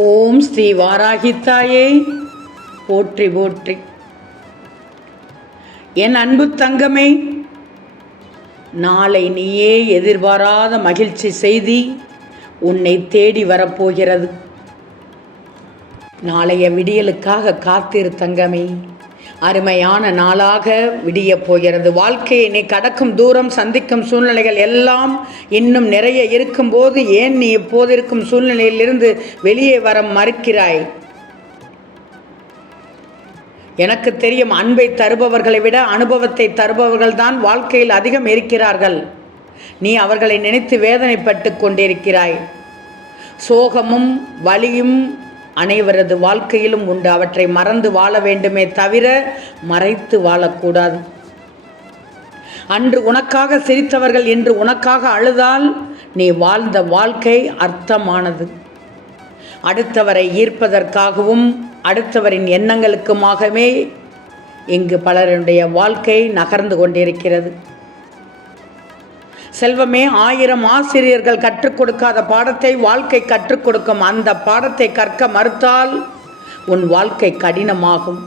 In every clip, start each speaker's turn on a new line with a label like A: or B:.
A: ஓம் ஸ்ரீ வாராகித்தாயே. போற்றி போற்றி. என் அன்பு தங்கமே நாளை நீயே எதிர்பாராத மகிழ்ச்சி செய்தி உன்னை தேடி வரப்போகிறது. நாளைய விடியலுக்காக காத்திரு தங்கமே. அருமையான நாளாக விடியப் போகிறது. வாழ்க்கையை நீ கடக்கும் தூரம் சந்திக்கும் சூழ்நிலைகள் எல்லாம் இன்னும் நிறைய இருக்கும்போது ஏன் நீ இப்போது இருக்கும் சூழ்நிலையிலிருந்து வெளியே வர மறுக்கிறாய்? எனக்கு தெரியும் அன்பை தருபவர்களை விட அனுபவத்தை தருபவர்கள் தான் வாழ்க்கையில் அதிகம் இருக்கிறார்கள். நீ அவர்களை நினைத்து வேதனைப்பட்டு கொண்டிருக்கிறாய். சோகமும் வலியும் அனைவரது வாழ்க்கையிலும் உண்டு. அவற்றை மறந்து வாழ வேண்டுமே தவிர மறைத்து வாழக்கூடாது. அன்று உனக்காக சிரித்தவர்கள் இன்று உனக்காக அழுதால் நீ வாழ்ந்த வாழ்க்கை அர்த்தமானது. அடுத்தவரை ஈர்ப்பதற்காகவும் அடுத்தவரின் எண்ணங்களுக்குமாகவே இங்கு பலருடைய வாழ்க்கை நகர்ந்து கொண்டிருக்கிறது. செல்வமே ஆயிரம் ஆசிரியர்கள் கற்றுக் கொடுக்காத பாடத்தை வாழ்க்கை கற்றுக் கொடுக்கும். அந்த பாடத்தை கற்க மறுத்தால் உன் வாழ்க்கை கடினமாகும்.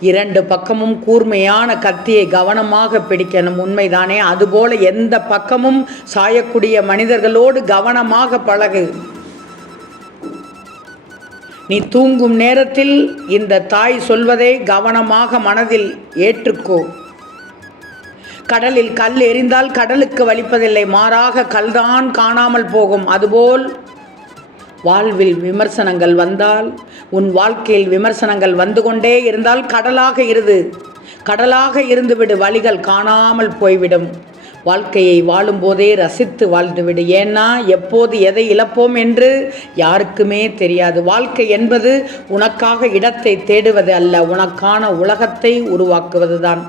A: இரண்டு பக்கமும் கூர்மையான கத்தியை கவனமாக பிடிக்கணும். உண்மைதானே? அதுபோல எந்த பக்கமும் சாயக்கூடிய மனிதர்களோடு கவனமாக பழகு. நீ தூங்கும் நேரத்தில் இந்த தாய் சொல்வதை கவனமாக மனதில் ஏற்றுக்கோ. கடலில் கல் எறிந்தால் கடலுக்கு வலிப்பதில்லை. மாறாக கல்தான் காணாமல் போகும். அதுபோல் வாழ்வில் விமர்சனங்கள் வந்தால் உன் வாழ்க்கையில் விமர்சனங்கள் வந்து கொண்டே இருந்தால் கடலாக இருது. கடலாக இருந்துவிடு வழிகள் காணாமல் போய்விடும். வாழ்க்கையை வாழும்போதே ரசித்து வாழ்ந்துவிடு. ஏன்னா எப்போது எதை இழப்போம் என்று யாருக்குமே தெரியாது. வாழ்க்கை என்பது உனக்காக இடத்தை தேடுவது அல்ல உனக்கான உலகத்தை உருவாக்குவதுதான்.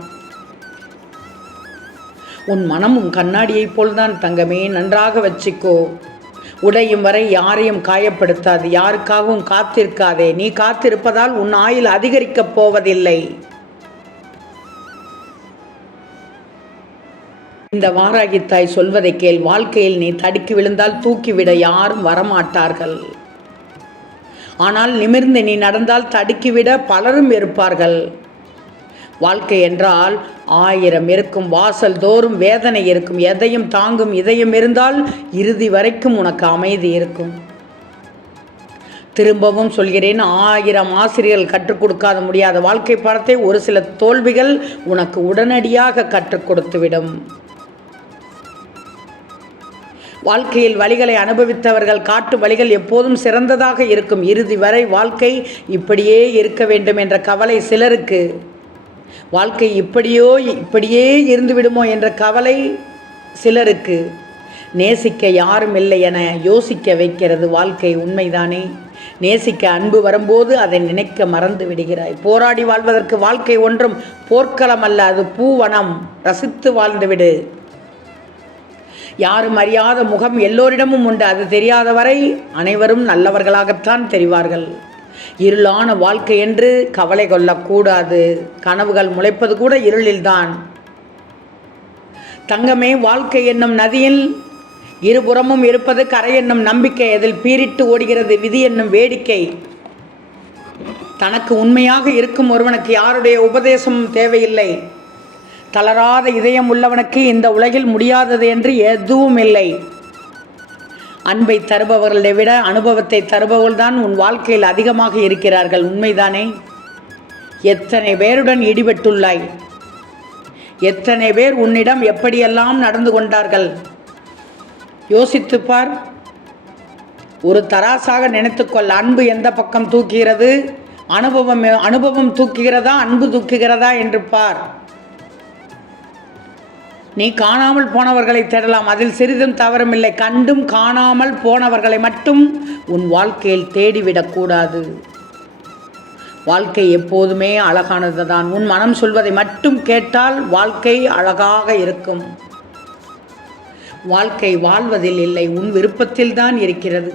A: உன் மனமும் கண்ணாடியைப் போல்தான் தங்கமே நன்றாக வச்சுக்கோ. உடையும் வரை யாரையும் காயப்படுத்தாது யாருக்காகவும் காத்திருக்காதே. நீ காத்திருப்பதால் உன் ஆயுள் அதிகரிக்கப் போவதில்லை. இந்த வாராகித்தாய் சொல்வதை கேள் வாழ்க்கையில் நீ தடுக்கி விழுந்தால் தூக்கிவிட யாரும் வரமாட்டார்கள். ஆனால் நிமிர்ந்து நீ நடந்தால் தடுக்கிவிட பலரும் இருப்பார்கள். வாழ்க்கை என்றால் ஆயிரம் இருக்கும் வாசல் தோறும் வேதனை இருக்கும். எதையும் தாங்கும் இதயம் இருந்தால் இறுதி வரைக்கும் உனக்கு அமைதி இருக்கும். திரும்பவும் சொல்கிறேன் ஆயிரம் ஆசிரியர்கள் கற்றுக் கொடுக்காத முடியாத வாழ்க்கை பாடத்தை ஒரு சில தோல்விகள் உனக்கு உடனடியாக கற்றுக் கொடுத்துவிடும். வாழ்க்கையில் வழிகளை அனுபவித்தவர்கள் காட்டு வழிகள் எப்போதும் சிறந்ததாக இருக்கும். இறுதி வரை வாழ்க்கை இப்படியே இருக்க வேண்டும் என்ற கவலை சிலருக்கு. வாழ்க்கை இப்படியோ இப்படியே இருந்து விடுமோ என்ற கவலை சிலருக்கு. நேசிக்க யாரும் இல்லை என யோசிக்க வைக்கிறது வாழ்க்கை உண்மைதானே? நேசிக்க அன்பு வரும்போது அதை நினைக்க மறந்து விடுகிறாய். போராடி வாழ்வதற்கு வாழ்க்கை ஒன்றும் போர்க்களம் அல்ல அது பூவனம். ரசித்து வாழ்ந்துவிடு யாரும் அறியாத முகம் எல்லோரிடமும் உண்டு. அது தெரியாத வரை அனைவரும் நல்லவர்களாகத்தான் தெரிவார்கள். இருளான வாழ்க்கை என்று கவலை கொள்ளக்கூடாது. கனவுகள் முளைப்பது கூட இருளில்தான். தங்கமே வாழ்க்கை என்னும் நதியில் இருபுறமும் இருப்பது கரை என்னும் நம்பிக்கை. அதில் பீரிட்டு ஓடுகிறது விதி என்னும் வேடிக்கை. தனக்கு உண்மையாக இருக்கும் ஒருவனுக்கு யாருடைய உபதேசமும் தேவையில்லை. தளராத இதயம் உள்ளவனுக்கு இந்த உலகில் முடியாதது என்று எதுவும் இல்லை அன்பை தருபவர்களை விட அனுபவத்தை தருபவர்கள்தான் உன் வாழ்க்கையில் அதிகமாக இருக்கிறார்கள். உண்மைதானே? எத்தனை பேருடன் ஈடுபட்டுள்ளாய் எத்தனை பேர் உன்னிடம் எப்படியெல்லாம் நடந்து கொண்டார்கள்? யோசித்துப் பார். ஒரு தராசாக நினைத்துக்கொள். அன்பு எந்த பக்கம் தூக்குகிறது? அனுபவம் அனுபவம் தூக்குகிறதா? அன்பு தூக்குகிறதா? என்று பார். நீ காணாமல் போனவர்களை தேடலாம். அதில் சிறிதும் தவறமில்லை. கண்டும் காணாமல் போனவர்களை மட்டும் உன் வாழ்க்கையில் தேடிவிடக்கூடாது. வாழ்க்கை எப்போதுமே அழகானது தான் உன் மனம் சொல்வதை மட்டும் கேட்டால் வாழ்க்கை அழகாக இருக்கும். வாழ்க்கை வாழ்வதில் இல்லை. உன் விருப்பத்தில் தான் இருக்கிறது.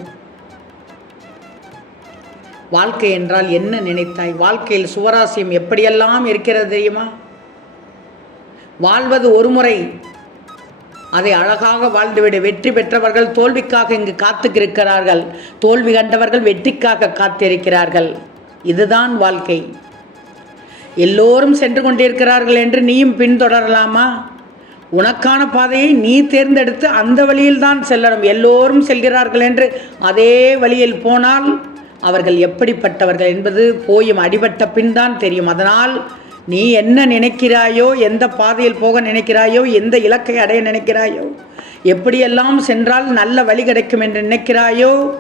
A: வாழ்க்கை என்றால் என்ன நினைத்தாய்? வாழ்க்கையில் சுவராசியம் எப்படியெல்லாம் இருக்கிறது தெரியுமா? வாழ்வது ஒரு முறை அதை அழகாக வாழ்ந்துவிடு. வெற்றி பெற்றவர்கள் தோல்விக்காக இங்கு காத்துக்கிருக்கிறார்கள். தோல்வி கண்டவர்கள் வெற்றிக்காக காத்திருக்கிறார்கள். இதுதான் வாழ்க்கை. எல்லோரும் சென்று கொண்டிருக்கிறார்கள் என்று நீயும் பின்தொடரலாமா? உனக்கான பாதையை நீ தேர்ந்தெடுத்து அந்த வழியில் தான் செல்லணும். எல்லோரும் செல்கிறார்கள் என்று அதே வழியில் போனால் அவர்கள் எப்படிப்பட்டவர்கள் என்பது போயும் அடிபட்ட பின் தான் தெரியும். அதனால் நீ என்ன நினைக்கிறாயோ எந்த பாதையில் போக நினைக்கிறாயோ எந்த இலக்கை அடைய நினைக்கிறாயோ எப்படியெல்லாம் சென்றால் நல்ல வழி கிடைக்கும் என்று நினைக்கிறாயோ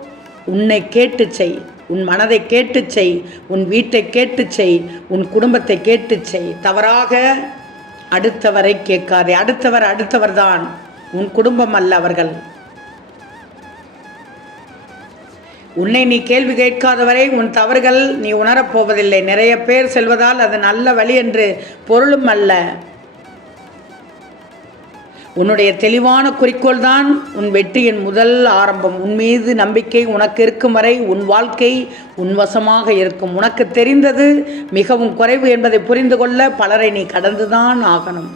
A: உன்னை கேட்டு செய் உன் மனதை கேட்டு செய் உன் வீட்டை கேட்டு செய் உன் குடும்பத்தை கேட்டு செய். தவறாக அடுத்தவரை கேட்காதே. அடுத்தவர் அடுத்தவர் தான் உன் குடும்பம் அல்ல அவர்கள். உன்னை நீ கேள்வி கேட்காதவரை உன் தவறுகள் நீ உணரப்போவதில்லை நிறைய பேர் செல்வதால் அது நல்ல வழி என்று பொருளும் அல்ல. உன்னுடைய தெளிவான குறிக்கோள் தான் உன் வெற்றியின் முதல் ஆரம்பம். உன் மீது நம்பிக்கை உனக்கு இருக்கும் வரை உன் வாழ்க்கை உன் வசமாக இருக்கும். உனக்கு தெரிந்தது மிகவும் குறைவு என்பதை புரிந்து கொள்ள பலரை நீ கடந்துதான் ஆகணும்.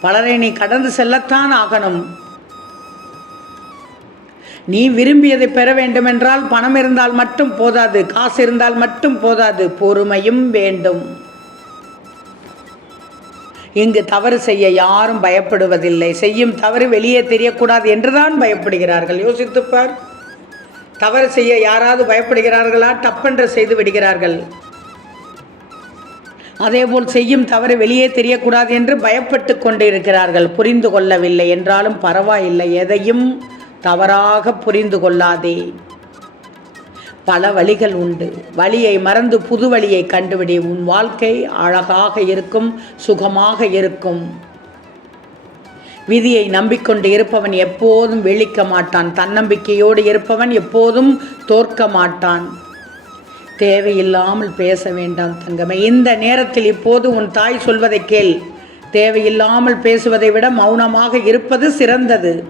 A: பலரை நீ கடந்து செல்லத்தான் ஆகணும். நீ விரும்பியதை பெற வேண்டுமென்றால் பணம் இருந்தால் மட்டும் போதாது காசு இருந்தால் மட்டும் போதாது பொறுமையும் வேண்டும். இங்கு தவறு செய்ய யாரும் பயப்படுவதில்லை. செய்யும் தவறு வெளியே தெரியக்கூடாது என்றுதான் பயப்படுகிறார்கள். யோசித்துப்பார் தவறு செய்ய யாராவது பயப்படுகிறார்களா? டப்பென்று செய்து விடுகிறார்கள். அதேபோல் செய்யும் தவறு வெளியே தெரியக்கூடாது என்று பயப்பட்டு கொண்டு இருக்கிறார்கள் புரிந்து கொள்ளவில்லை என்றாலும் பரவாயில்லை. எதையும் தவறாக புரிந்து கொள்ளாதே. பல வழிகள் உண்டு. வழியை மறந்து புது வழியை கண்டுபிடி உன் வாழ்க்கை அழகாக இருக்கும் சுகமாக இருக்கும். விதியை நம்பிக்கொண்டு இருப்பவன் எப்போதும் வெளிக்க மாட்டான். தன்னம்பிக்கையோடு இருப்பவன் எப்போதும் தோற்க மாட்டான். தேவையில்லாமல் பேச வேண்டாம் தங்கமே. இந்த நேரத்தில் இப்போது உன் தாய் சொல்வதை கேள். தேவையில்லாமல் பேசுவதை விட மௌனமாக இருப்பது சிறந்தது.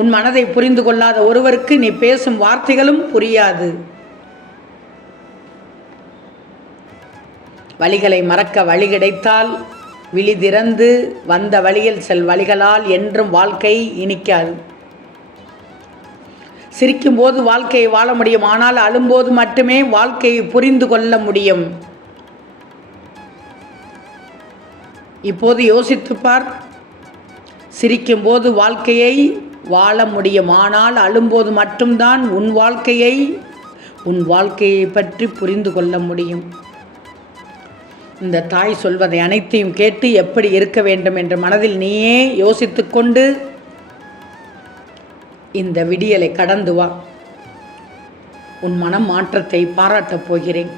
A: உன் மனதை புரிந்து கொள்ளாத ஒருவருக்கு நீ பேசும் வார்த்தைகளும் புரியாது. வழிகளை மறக்க வழி கிடைத்தால் விழி திறந்து வந்த வழியில் செல் வழிகளால் என்றும் வாழ்க்கை இனிக்காது. சிரிக்கும்போது வாழ்க்கையை வாழ முடியும் ஆனால் அழும்போது மட்டுமே வாழ்க்கையை புரிந்து கொள்ள முடியும். இப்போது யோசித்துப்பார் சிரிக்கும்போது வாழ்க்கையை வாழ முடியும் ஆனால் அழும்போது மட்டும்தான் உன் வாழ்க்கையை உன் வாழ்க்கையை பற்றி புரிந்து கொள்ள முடியும். இந்த தாய் சொல்வதை அனைத்தையும் கேட்டு எப்படி இருக்க வேண்டும் என்ற மனதில் நீயே யோசித்து கொண்டு இந்த விடியலை கடந்து வா. உன் மனம் மாற்றத்தை பாராட்டப் போகிறேன்.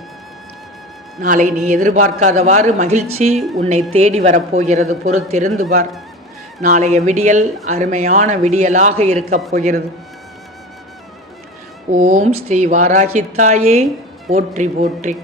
A: நாளை நீ எதிர்பார்க்காதவாறு மகிழ்ச்சி உன்னை தேடி வரப்போகிறது பொறுத்திருந்து பார். நாளைய விடியல் அருமையான விடியலாக இருக்கப் போகிறது. ஓம் ஸ்ரீ வாராகித்தாயே போற்றி போற்றி.